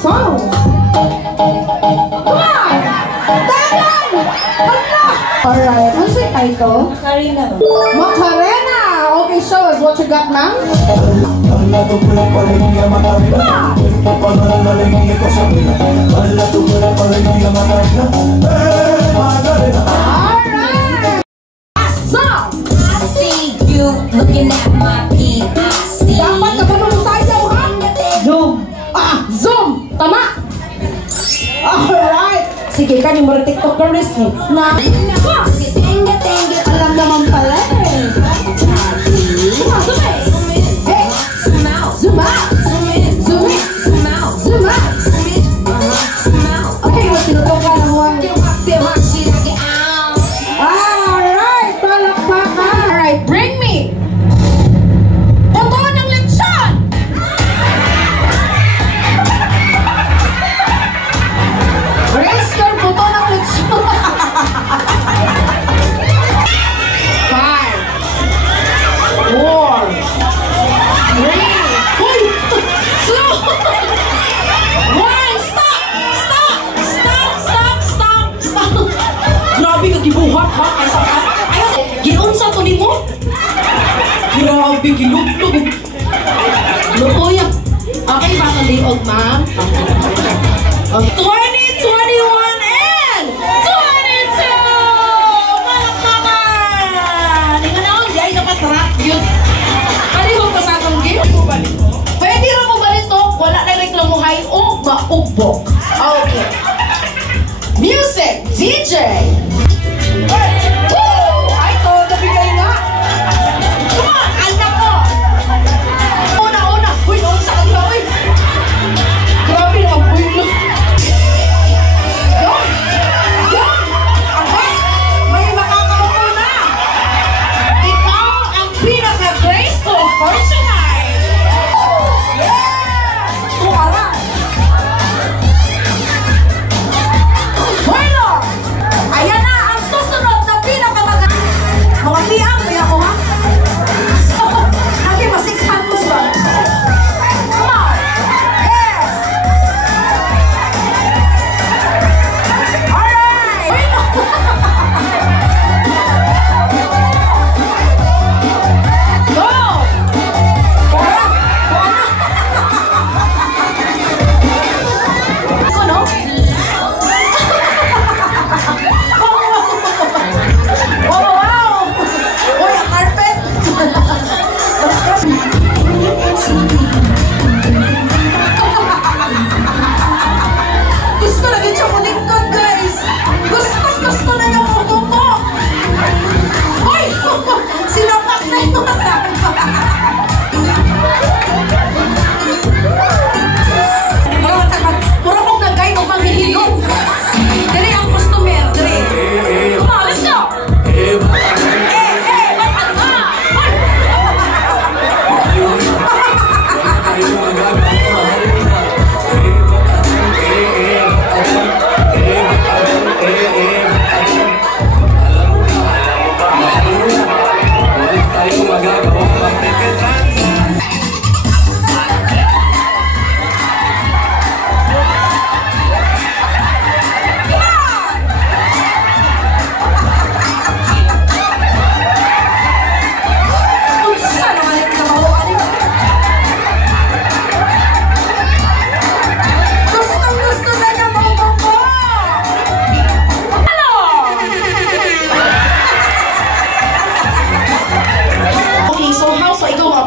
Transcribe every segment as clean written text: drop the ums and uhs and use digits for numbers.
songs. Come on! Dagan! Hala! Alright, ano si title? Macarena. Macarena! Okay, show us what you got now. Alright! Song! I see you looking at my PIC. Dapat ka ba numusayaw, ha? Zoom. Zoom! Tama! Alright! Sige, kanyo mo rin TikTokeris mo. Na, alam naman pala eh. Zoom out! Hey! Zoom out! Zoom in! Zoom in! Zoom out! Okay, wag tinutukan mo. Alright! Palakpakan! Alright, bring me! Buto ng lechon! Raise your buto ng lechon! 5 4 3 Uy! 2 1 Stop! Stop! Stop! Stop! Stop! Stop! Grabe ka gibuhat ha? Ay sa giunsa to nimo? Grabe gilugtog. Luoy. Okay ba ka liog, ma'am? Okay. 2021 and 22! Palakpakan! Ingan ako, di ay nakatrack yun. Palihog ka sa atong game. Pwede rin mo ba nito? Wala na reklamuhay o maugbok. Okay. Music, DJ! Woo! Ay, to, nabigay nga. Come on, anak ko! Una-una. Uy, noon sa kanila, uy. Grabe naman, uy, look. Yon! Yon! Aba, may makakaupo na. Ikaw ang pinaka-graceful for tonight. Yes! Tuwara. Bueno! Ayan na ang susunod na pinakamaganda. Mga tiang, kaya ko ha? Lagi masikhan mo ba? Come on! Yes! Alright! Bueno! Go! Wala! Wala! Ako, no? Wow, wow! Uy, ang carpet! Gusto na din siya maningkod, guys! Gusto na niya umupo! Uy! Sinapak na ito sa akin pa! Puro kong nagay o maghihilong! Dere ang customer, dere! Come on, let's go!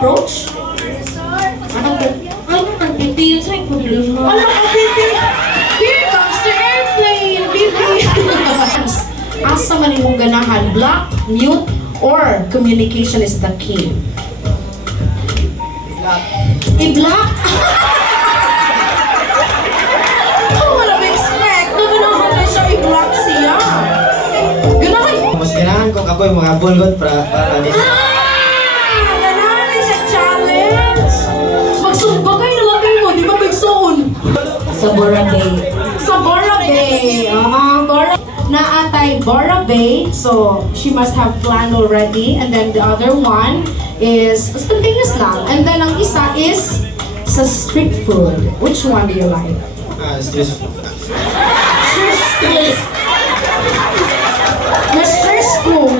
Approach? Anong pipil? Saan yung problema? Anong pipil? Here comes the airplane! Pipil! Asa man yung ganahan? Block, mute, or communication is the key? I-block? Wala may expect. Ganahan na siya i-block siya. Ganahan? Mas ganahan kung ako yung mga bulgot para nito. Magsubagay na lang mo, di ba magsuon? Sa Bora Bay. Sa Bora Bay. Naatay Bora Bay, so she must have planned already. And then the other one is spontaneous lang. And then ang isa is sa street food. Which one do you like? Stress. Stress. Na-stress ko.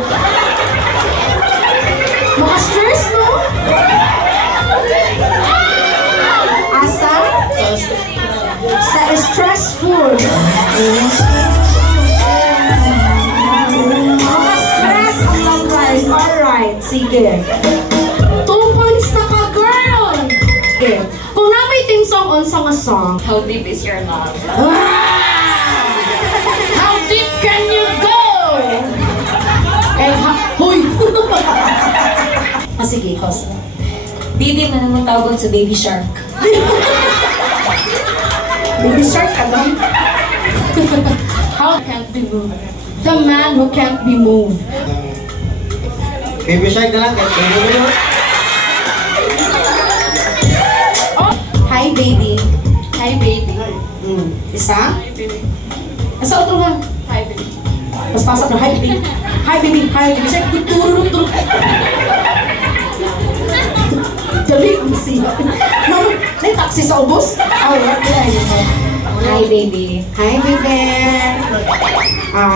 Maka-stress, no? Asa? Sa stressful. Maka-stress ang long guys. Alright, sige. 2 points na ka, girl! Okay. Kung na may team song on sa nga song, How deep is your love? how deep can you go? Eh, huy! Sige, cause. Bibi, manamang tawag sa Baby Shark. Baby shark ka doon. How can't be moved? The man who can't be moved. Baby Shark na lang. Oh, hi baby. Hi, baby. Isa? Hi, baby. Asa otro nga? Hi, baby. Mas pasok na, hi baby. Hi baby, hi baby. Siya, tuturo. Dali, siya. Mano, may taxi sa ubos? Oh, Hi, baby. Hi baby.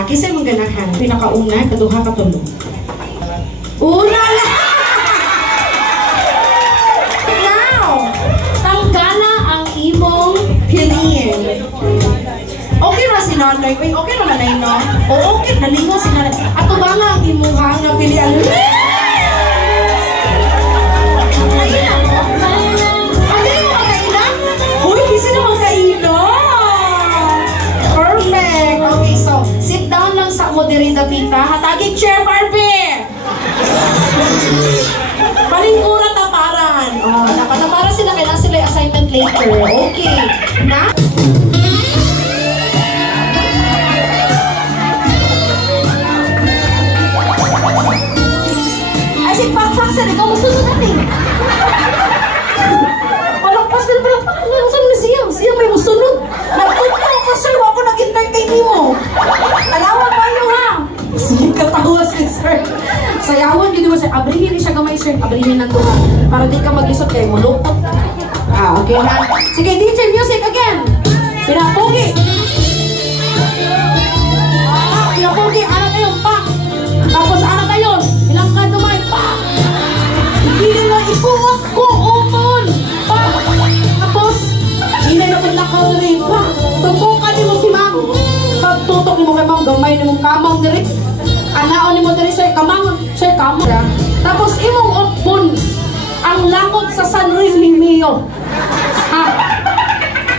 Kisay mong ganahan. Pinakauna, kaduha, katulong. Ulala! Now, tanggana ang imong piliin. Okay ra si nanay. Uy, okay ra nanay, no? O okay, nalingo si nanay. Ato ba nga ang imong hang na pilian? Kailan mo? Ano yung kailan? Uy, kasi naman kailan. Perfect. Okay, so, sit down lang sa mo diri Davita. Hatagig chair, Barbie! Palingkura taparan. Oh, napatapara sila, kailangan sila yung assignment later. Okay. Na? Ay, si Pakpak, ikaw masunod natin. Palakpas ka na palakpak. Saan na siya? Siya may masunod. Nagpunta ko, sir. Ako nag-entertain mo. Talawan kayo, ha? Sige, katawa si sir. Sayawan yun mo, sir. Abrihin siya gamay, sir. Abrihin ng tuha. Para di ka maglisot kayo. Mulukot. Okay na. Sige, DJ music again. Pinapogi. Pinapogi. Anak kayo, pa. Tapos anak kayo. Ilang ka dumay, pa. Hindi nila ipuwak ko, umon. Pa. Tapos, hindi na paglakaw na rin, pa. Tutukan niyo mo si ma'am. Pagtutok niyo mo kay ma'am, gamay niyo mong kamang na rin. Anaon ni mo diri sir kamang tapos imong opon ang lakot sa San Remigio. Ha?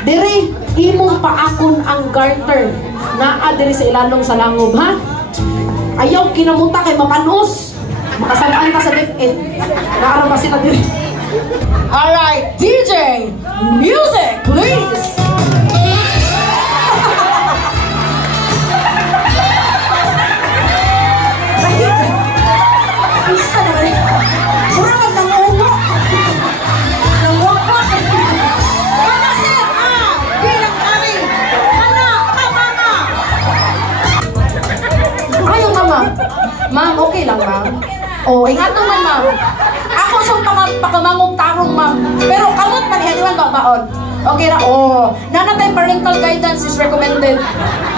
Diri imong paakon ang garter naa diri sa ilalong sa langob, ha? Ayaw kinamuta kay mapanos. Makasabaan ka sa DepEd. Naara ba sila diri? Alright, DJ, music please. Isa na rin. Mura ka ng ulo. Ng wakot. Mana, sir? Bilang kami. Mana, mama. Ayaw, mama. Ma'am, okay lang, ma'am. O, ingato man, ma'am. Ako sa pakamangong tarong, ma'am. Pero kamot man, ihaniwan ba, baon? Okay na, nanatay parental guidance is recommended.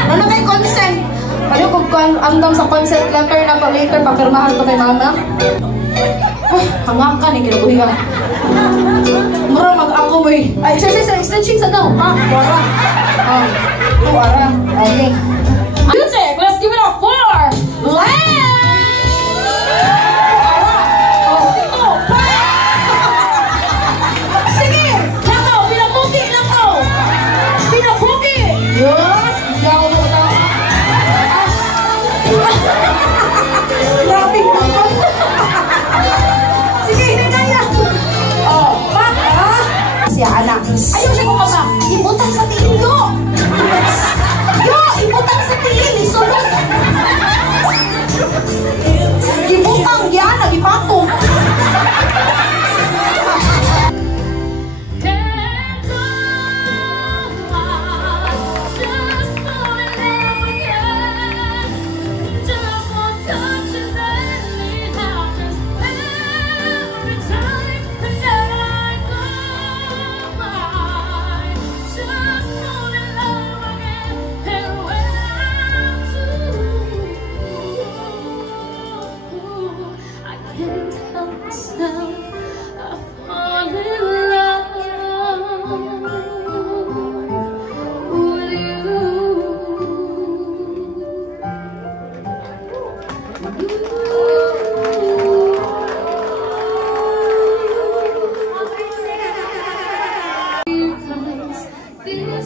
Nanatay consent. Ano kung andam sa consent letter na to later, papirmahan to kay mama? Ay, hangakan eh, kinabuhi ka. Mura mag-ako mo eh. Ay, extension sa daw. Wara. Wara. Okay. Music, let's give it a 4. Let's! Sige! Lakaw! Pinapugi! Lakaw! Pinapugi! Yes! Yaw mo ito. Grabe naman. Sige, hindi kaya. Pak, ha? Siya, anak. Ayaw siya kumaba. Ibutang sa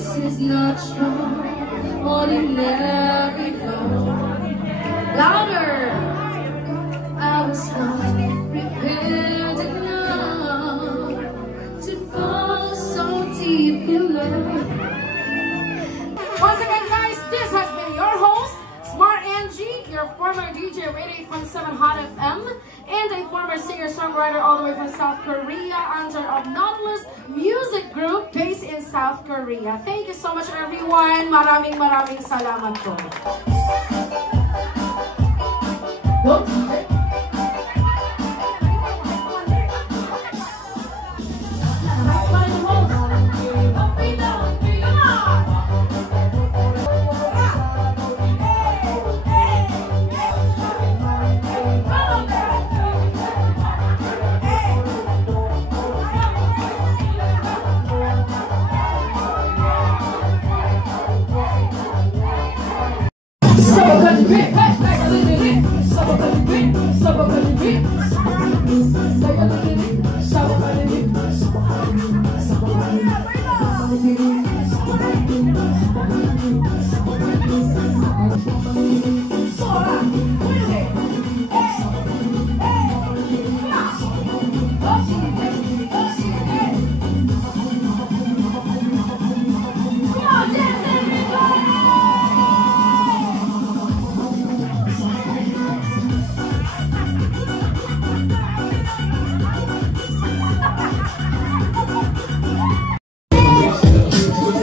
This is not your ordinary love. Louder! I was not prepared enough to fall so deep in love. Once again, guys, this has been your host, Smart Angie, your former DJ of 88.7 Hot FM, and a former singer-songwriter all the way from South Korea under of Nautilus Music Group based in South Korea. Thank you so much, everyone. Maraming salamat po.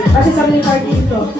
Kasi sabi ni Cardi ito.